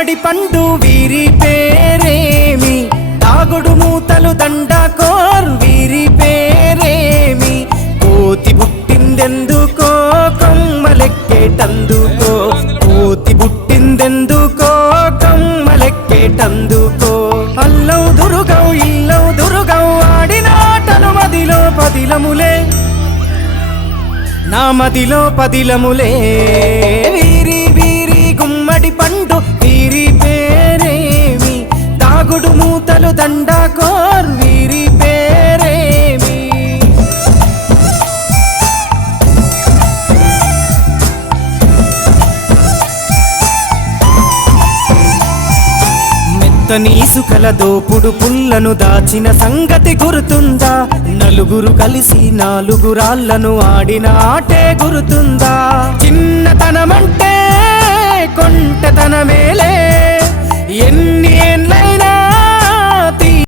గుమ్మడి పండు వీరి పేరేమి, దాగుడు మూతలు దండకోర్ వీరి పేరేమి, కోతి పుట్టిందెందుకో కొమ్మలెక్కేటందుకో, కోతి పుట్టిందెందుకో కొమ్మలెక్కేటందుకో. అల్లవు దురుగౌ ఇల్లవు దురుగౌ ఆడిన ఆటలు మదిలో పదిలములే, నా మదిలో పదిలములే. వీరి వీరి గుమ్మడి పండు వీరి పేరేమి, దాగుడు మూతలు దండకోర్ వీరి పేరేమి. మెత్తని ఇసుకల దోపుడు పుల్లను దాచిన సంగతి గుర్తుందా, నలుగురు కలిసి నాలుగురాళ్లను ఆడిన ఆటే గుర్తుందా. చిన్నతనమంటే కొంటెతనమేలే,